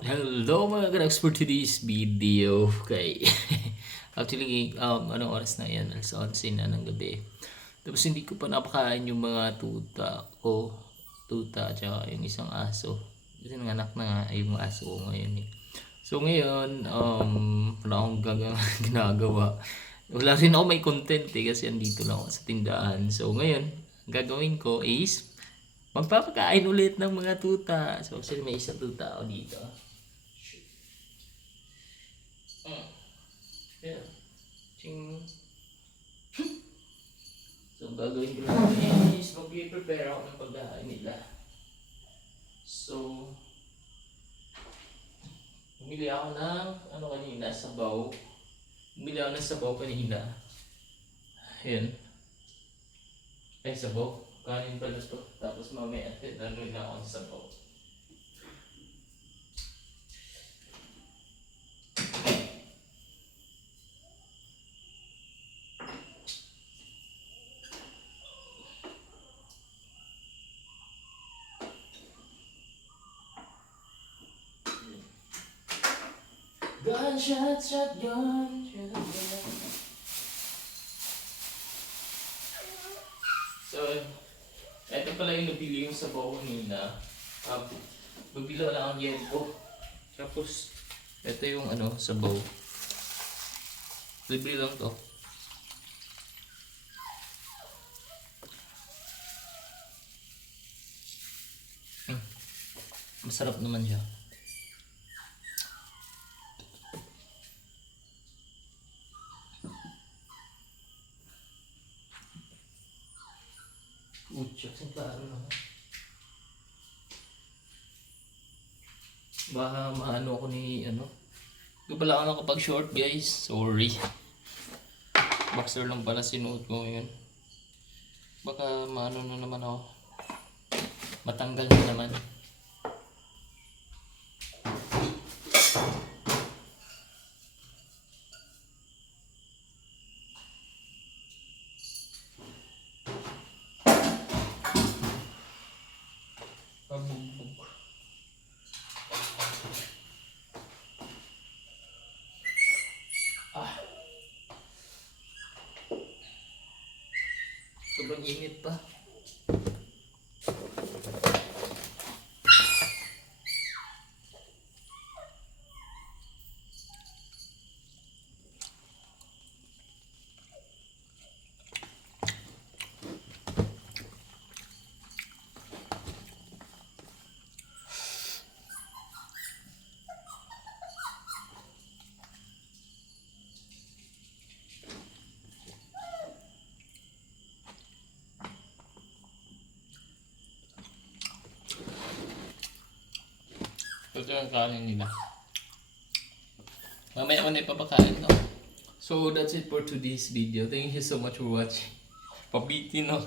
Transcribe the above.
Hello mga ka for today's video. Okay. Actually, anong oras na yan? Alas 11 na ng gabi. Tapos hindi ko pa napakain yung mga tuta ko. Tuta at saka yung isang aso. Kasi nanganak na nga yung aso ko ngayon eh. So ngayon, wala akong ginagawa. Wala rin ako may content eh kasi andito lang ako sa tindahan. So ngayon, ang gagawin ko is magpapakain ulit ng mga tuta. So actually may isang tuta ako dito. Yeah. Ching. So, gagawin ko lang is mag-prepare ako ng pagkain nila. So, bumili ako ng kanina, sabaw. Bumili ako ng sabaw kanina. Ayan. Ay, sabaw. Kanin pala to. Tapos mamaya, ano na ako ng sabaw. Gunshot, shotgun, shotgun. So, ito pala yung nabili yung sabaw kanina. Nabili ko lang ang yelpo. Tapos, ito yung sabaw. Libre lang to. Masarap naman siya. Utsyak, ang klaro naman. Baka maano ako ni Hindi pala ako nakapag short guys. Sorry. Boxer lang pala sinuot ko ngayon. Baka maano na naman ako. Matanggal na naman. Pabugbog. Sobrang init pa. Ito yung kanin nila. Mamaya ko na ipapakain, no? So, that's it for today's video. Thank you so much for watching. Pabitin, no?